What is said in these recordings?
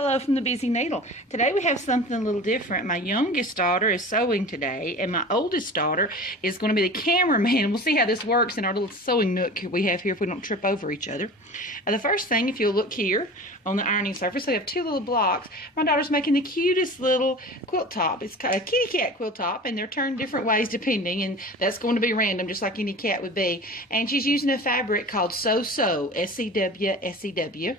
Hello from the Busy Needle. Today we have something a little different. My youngest daughter is sewing today, and my oldest daughter is going to be the cameraman. We'll see how this works in our little sewing nook we have here if we don't trip over each other. The first thing, if you'll look here on the ironing surface, we have two little blocks. My daughter's making the cutest little quilt top. It's a kitty cat quilt top, and they're turned different ways depending, and that's going to be random, just like any cat would be. And she's using a fabric called So-So, S-E-W, S-E-W.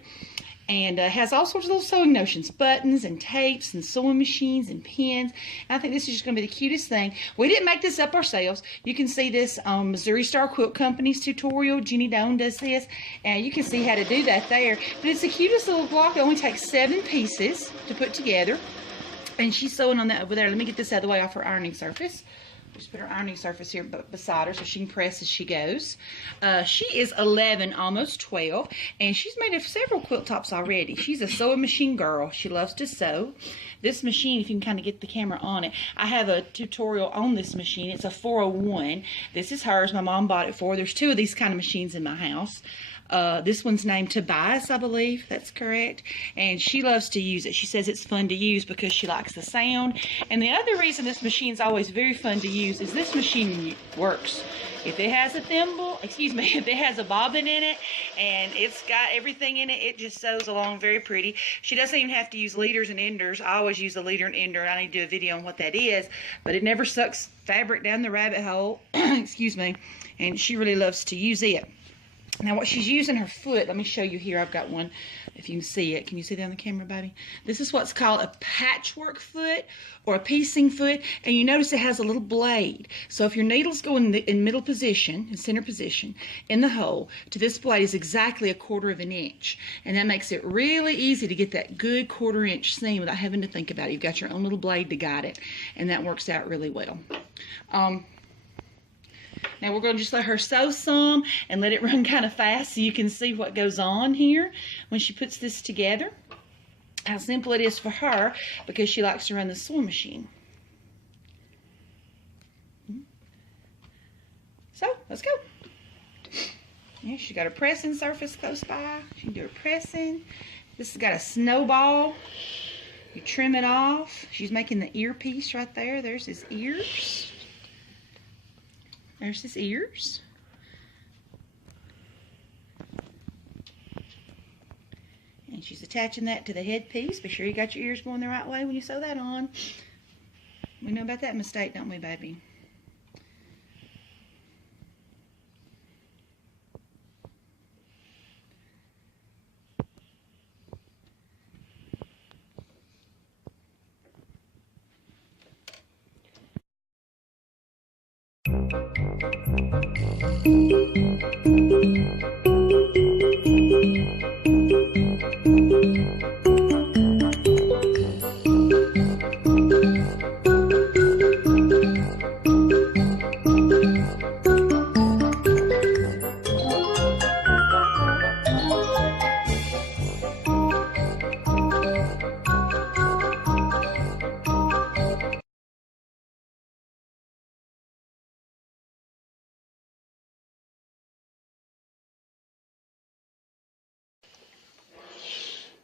And has all sorts of little sewing notions, buttons and tapes and sewing machines and pins. And I think this is just going to be the cutest thing. We didn't make this up ourselves. You can see this on Missouri Star Quilt Company's tutorial. Jenny Doan does this, and you can see how to do that there. But it's the cutest little block. It only takes 7 pieces to put together. And she's sewing on that over there. Let me get this out of the way off her ironing surface. Just put her ironing surface here beside her so she can press as she goes. She is 11, almost 12, and she's made of several quilt tops already. She's a sewing machine girl. She loves to sew. This machine, if you can kind of get the camera on it, I have a tutorial on this machine. It's a 401. This is hers. My mom bought it for her. There's 2 of these kind of machines in my house. This one's named Tobias, I believe. That's correct. And she loves to use it. She says it's fun to use because she likes the sound. And the other reason this machine's always very fun to use is this machine works. If it has a thimble, if it has a bobbin in it and it's got everything in it, it just sews along very pretty. She doesn't even have to use leaders and enders. I always use a leader and ender. I need to do a video on what that is, but it never sucks fabric down the rabbit hole. Excuse me. And she really loves to use it. Now what she's using her foot, let me show you here. I've got one, if you can see it. Can you see that on the camera, baby? This is what's called a patchwork foot or a piecing foot, and you notice it has a little blade. So if your needles go in middle position, in center position, in the hole, to this blade is exactly 1/4 inch. And that makes it really easy to get that good 1/4 inch seam without having to think about it. You've got your own little blade to guide it, and that works out really well. Now we're going to just let her sew some and let it run kind of fast so you can see what goes on here when she puts this together. How simple it is for her because she likes to run the sewing machine. So, let's go. Yeah, she's got her pressing surface close by. She can do her pressing. This has got a snowball. You trim it off. She's making the earpiece right there. There's his ears. There's his ears. And she's attaching that to the headpiece. Be sure you got your ears going the right way when you sew that on. We know about that mistake, don't we, baby?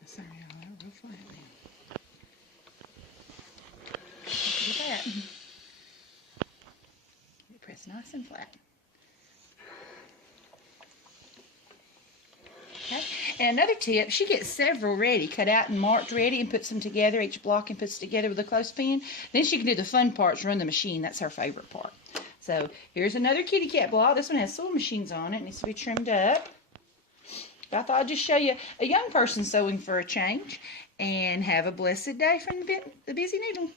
Sorry, real flat now. Look at that. You press nice and flat. Okay. And another tip, she gets several ready, cut out and marked ready, and puts them together, each block, and puts it together with a clothespin. Then she can do the fun parts, run the machine. That's her favorite part. So here's another kitty cat block. This one has sewing machines on it. It needs to be trimmed up. I thought I'd just show you a young person sewing for a change. And have a blessed day from the Busy Needle.